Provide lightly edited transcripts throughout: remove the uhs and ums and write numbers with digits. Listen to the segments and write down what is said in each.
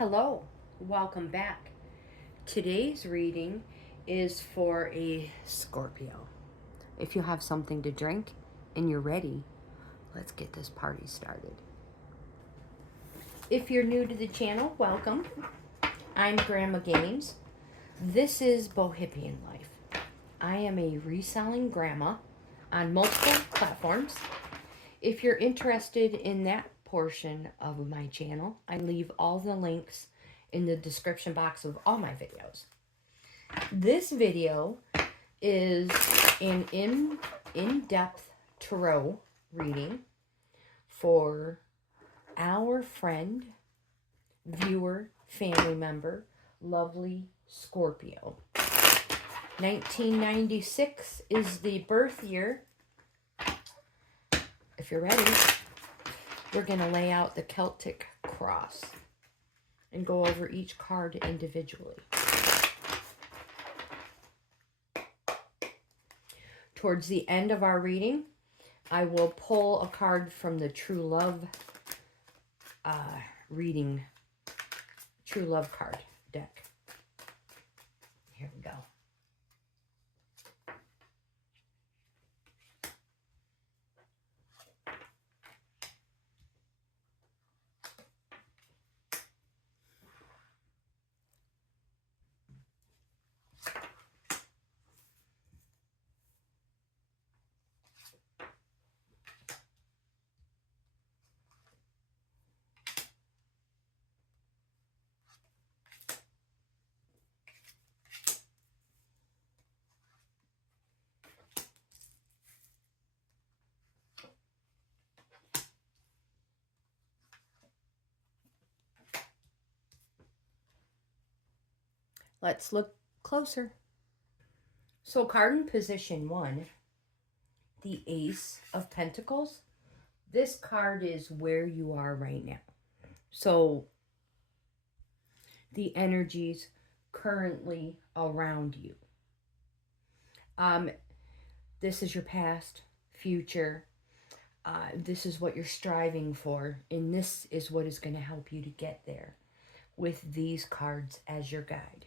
Hello, welcome back. Today's reading is for a Scorpio. If you have something to drink and you're ready, let's get this party started. If you're new to the channel, welcome. I'm Grandma GAINZ. This is Bohippian Life. I am a reselling grandma on multiple platforms. If you're interested in that portion of my channel, I leave all the links in the description box of all my videos. This video is an in-depth tarot reading for our friend, viewer, family member, LovelyScorpio. 1996 is the birth year. If you're ready, we're going to lay out the Celtic cross and go over each card individually. Towards the end of our reading, I will pull a card from the True Love True Love card deck. Here we go. Let's look closer. So card in position 1, the Ace of Pentacles. This card is where you are right now. So the energies currently around you. This is your past, future. This is what you're striving for. And this is what is going to help you to get there with these cards as your guide.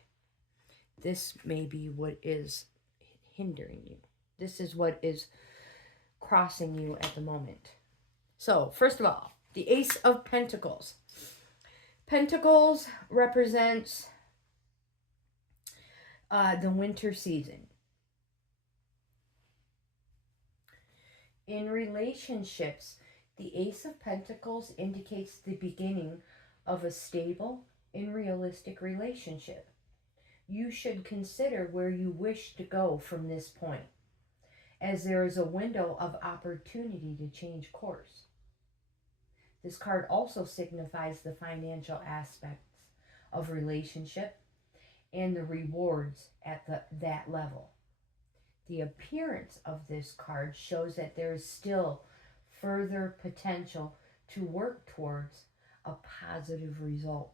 This may be what is hindering you. This is what is crossing you at the moment. So, first of all, the Ace of Pentacles. Pentacles represents the winter season. In relationships, the Ace of Pentacles indicates the beginning of a stable and realistic relationship. You should consider where you wish to go from this point, as there is a window of opportunity to change course. This card also signifies the financial aspects of relationship and the rewards at that level. The appearance of this card shows that there is still further potential to work towards a positive result.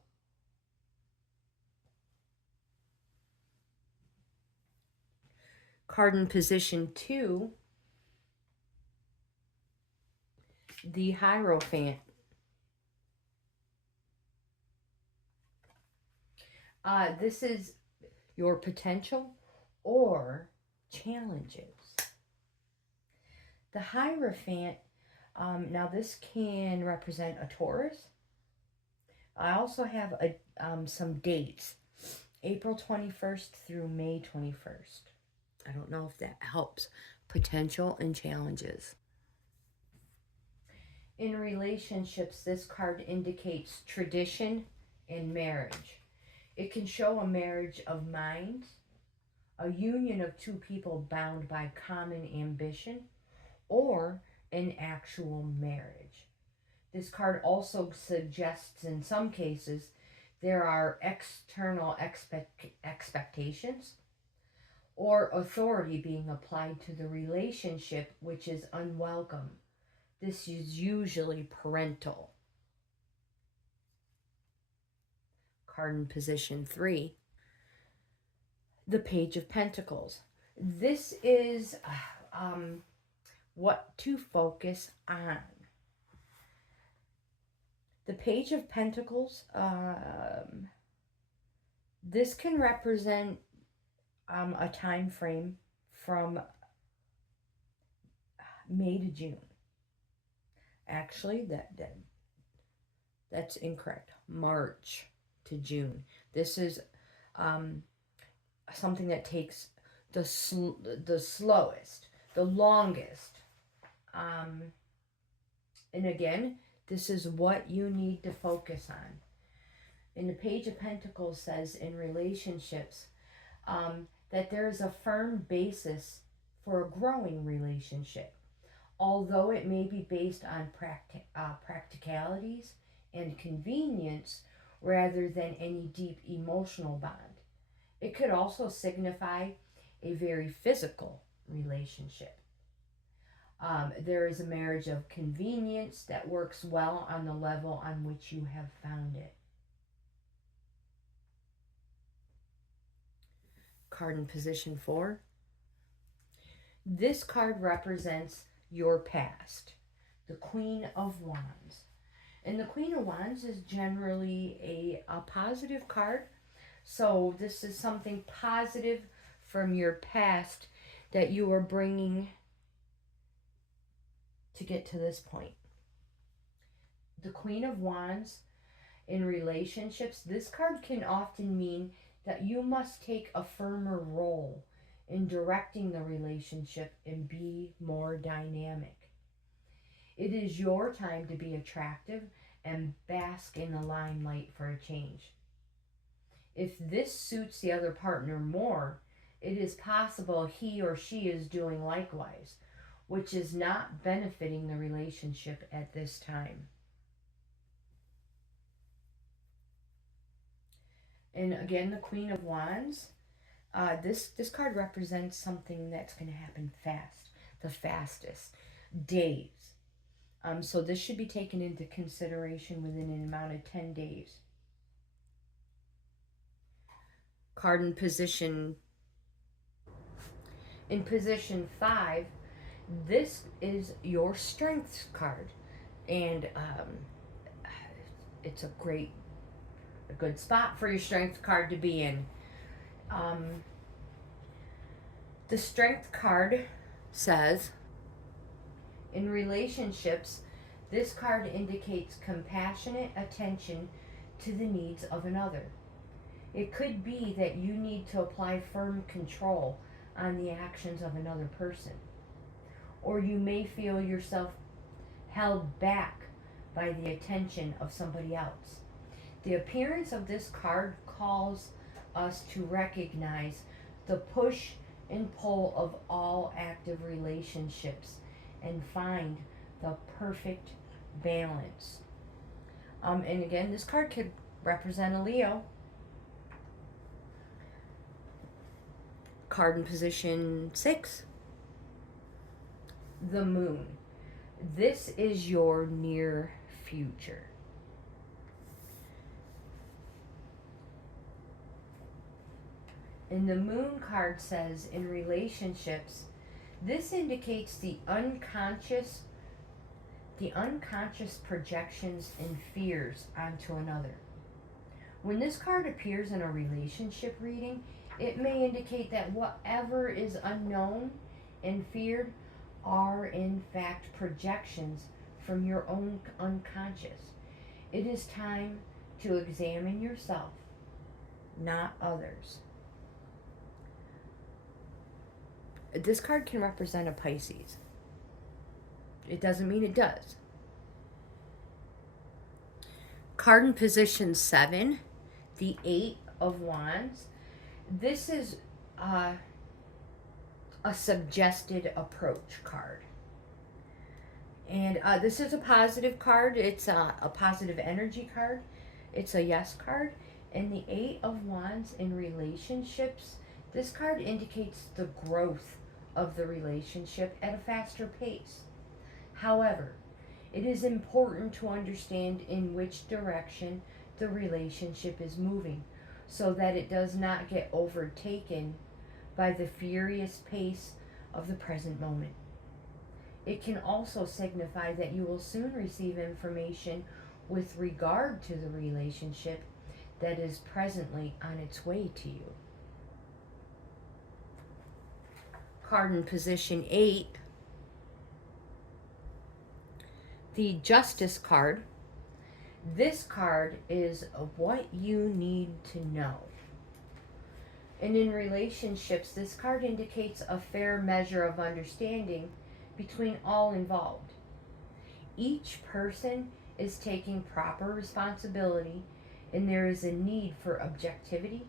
Card in position 2, the Hierophant. This is your potential or challenges. The Hierophant, now this can represent a Taurus. I also have some dates, April 21st through May 21st. I don't know if that helps. Potential and challenges. In relationships, this card indicates tradition and marriage. It can show a marriage of minds, a union of two people bound by common ambition, or an actual marriage. This card also suggests in some cases there are external expectations or authority being applied to the relationship, which is unwelcome. This is usually parental. Card in position 3, the Page of Pentacles. This is what to focus on. The Page of Pentacles, this can represent a time frame from May to June. Actually, that's incorrect. March to June. This is something that takes the slowest, the longest. And again, this is what you need to focus on. And the Page of Pentacles says in relationships that there is a firm basis for a growing relationship, although it may be based on practicalities and convenience rather than any deep emotional bond. It could also signify a very physical relationship. There is a marriage of convenience that works well on the level on which you have found it. Card in position 4. This card represents your past, the Queen of Wands. And the Queen of Wands is generally a positive card. So this is something positive from your past that you are bringing to get to this point. The Queen of Wands in relationships, this card can often mean that you must take a firmer role in directing the relationship and be more dynamic. It is your time to be attractive and bask in the limelight for a change. If this suits the other partner more, it is possible he or she is doing likewise, which is not benefiting the relationship at this time. And again, the Queen of Wands, this card represents something that's going to happen fast, the fastest, days. So this should be taken into consideration within an amount of 10 days. Card in position 5, this is your Strengths card. And it's a good spot for your Strength card to be in. The Strength card says, in relationships, this card indicates compassionate attention to the needs of another. It could be that you need to apply firm control on the actions of another person. Or you may feel yourself held back by the attention of somebody else. The appearance of this card calls us to recognize the push and pull of all active relationships and find the perfect balance. And again, this card could represent a Leo. Card in position 6. The Moon. This is your near future. And the Moon card says, in relationships, this indicates the unconscious projections and fears onto another. When this card appears in a relationship reading, it may indicate that whatever is unknown and feared are in fact projections from your own unconscious. It is time to examine yourself, not others. This card can represent a Pisces. It doesn't mean it does. Card in position 7, the 8 of Wands. This is a suggested approach card. And this is a positive card. It's a positive energy card. It's a yes card. And the 8 of Wands in relationships, this card indicates the growth of the relationship at a faster pace. However, it is important to understand in which direction the relationship is moving so that it does not get overtaken by the furious pace of the present moment. It can also signify that you will soon receive information with regard to the relationship that is presently on its way to you. Card in position 8, the Justice card. This card is what you need to know. And in relationships, this card indicates a fair measure of understanding between all involved. Each person is taking proper responsibility, and there is a need for objectivity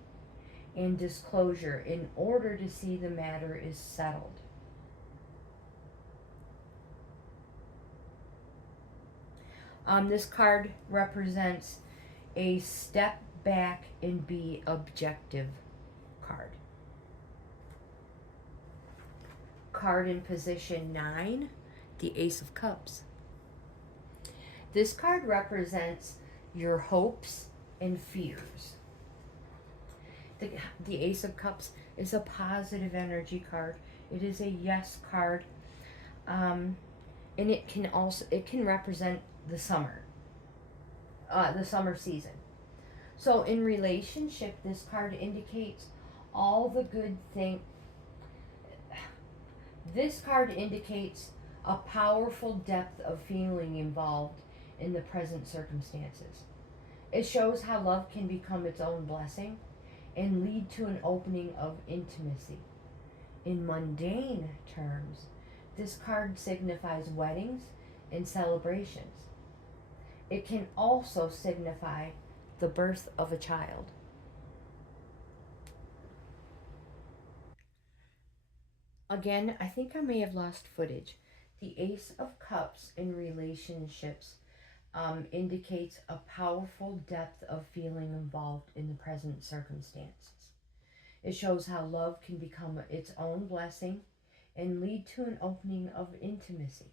and disclosure in order to see the matter is settled. This card represents a step back and be objective card. Card in position 9, the Ace of Cups. This card represents your hopes and fears. The Ace of Cups is a positive energy card. It is a yes card, and it can represent the summer season. So in relationship, this card indicates all the good things. This card indicates a powerful depth of feeling involved in the present circumstances. It shows how love can become its own blessing and lead to an opening of intimacy. In mundane terms, this card signifies weddings and celebrations. It can also signify the birth of a child. Again, I think I may have lost footage. The Ace of Cups in relationships indicates a powerful depth of feeling involved in the present circumstances. It shows how love can become its own blessing and lead to an opening of intimacy.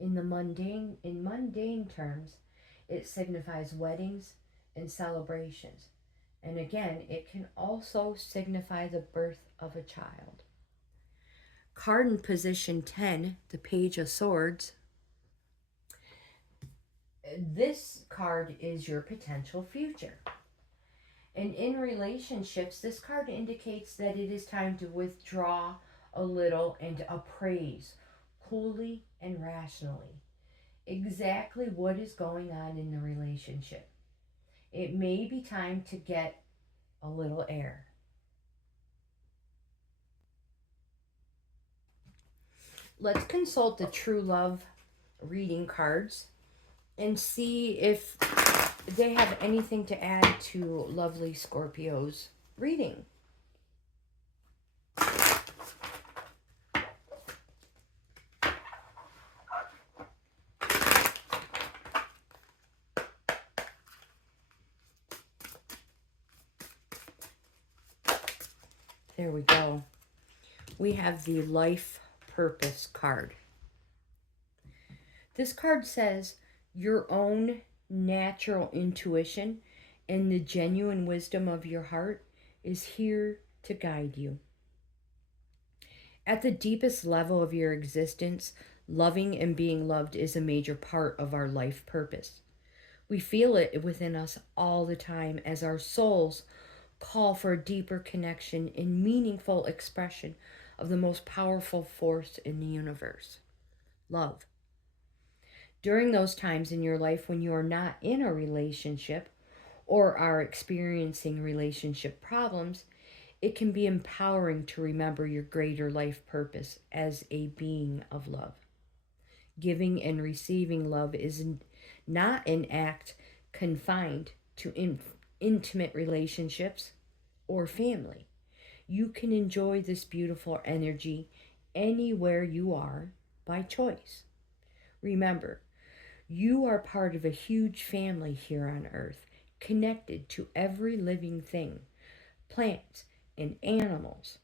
In mundane terms, it signifies weddings and celebrations. And again, it can also signify the birth of a child. Card in position 10, the Page of Swords. This card is your potential future. And in relationships, this card indicates that it is time to withdraw a little and appraise coolly and rationally exactly what is going on in the relationship. It may be time to get a little air. Let's consult the True Love reading cards and see if they have anything to add to Lovely Scorpio's reading. There we go. We have the Life Purpose card. This card says your own natural intuition and the genuine wisdom of your heart is here to guide you. At the deepest level of your existence, loving and being loved is a major part of our life purpose. We feel it within us all the time as our souls call for a deeper connection and meaningful expression of the most powerful force in the universe, love. During those times in your life when you are not in a relationship or are experiencing relationship problems, it can be empowering to remember your greater life purpose as a being of love. Giving and receiving love is not an act confined to intimate relationships or family. You can enjoy this beautiful energy anywhere you are by choice. Remember, you are part of a huge family here on Earth, connected to every living thing, plants and animals.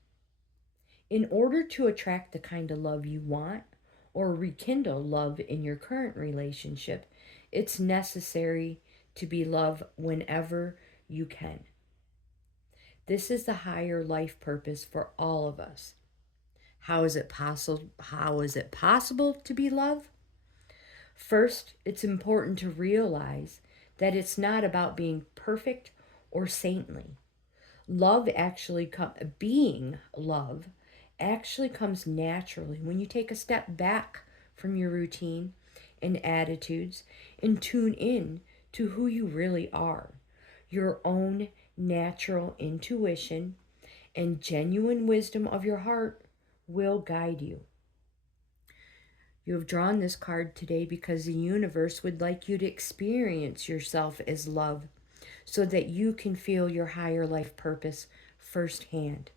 In order to attract the kind of love you want or rekindle love in your current relationship, it's necessary to be loved whenever you can. This is the higher life purpose for all of us. How is it possible to be loved? First, it's important to realize that it's not about being perfect or saintly. Being love actually comes naturally when you take a step back from your routine and attitudes and tune in to who you really are. Your own natural intuition and genuine wisdom of your heart will guide you. You have drawn this card today because the universe would like you to experience yourself as love so that you can feel your higher life purpose firsthand.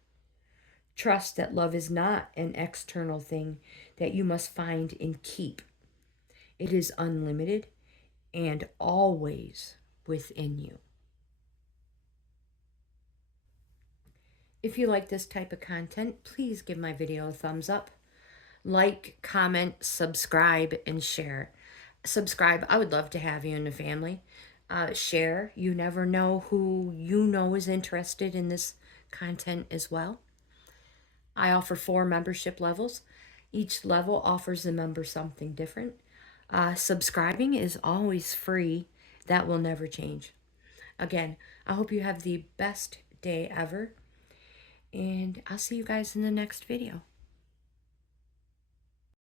Trust that love is not an external thing that you must find and keep. It is unlimited and always within you. If you like this type of content, please give my video a thumbs up. Like, comment, subscribe, and share. Subscribe, I would love to have you in the family. Share, you never know who you know is interested in this content as well. I offer 4 membership levels. Each level offers the member something different. Subscribing is always free. That will never change. Again, I hope you have the best day ever. And I'll see you guys in the next video.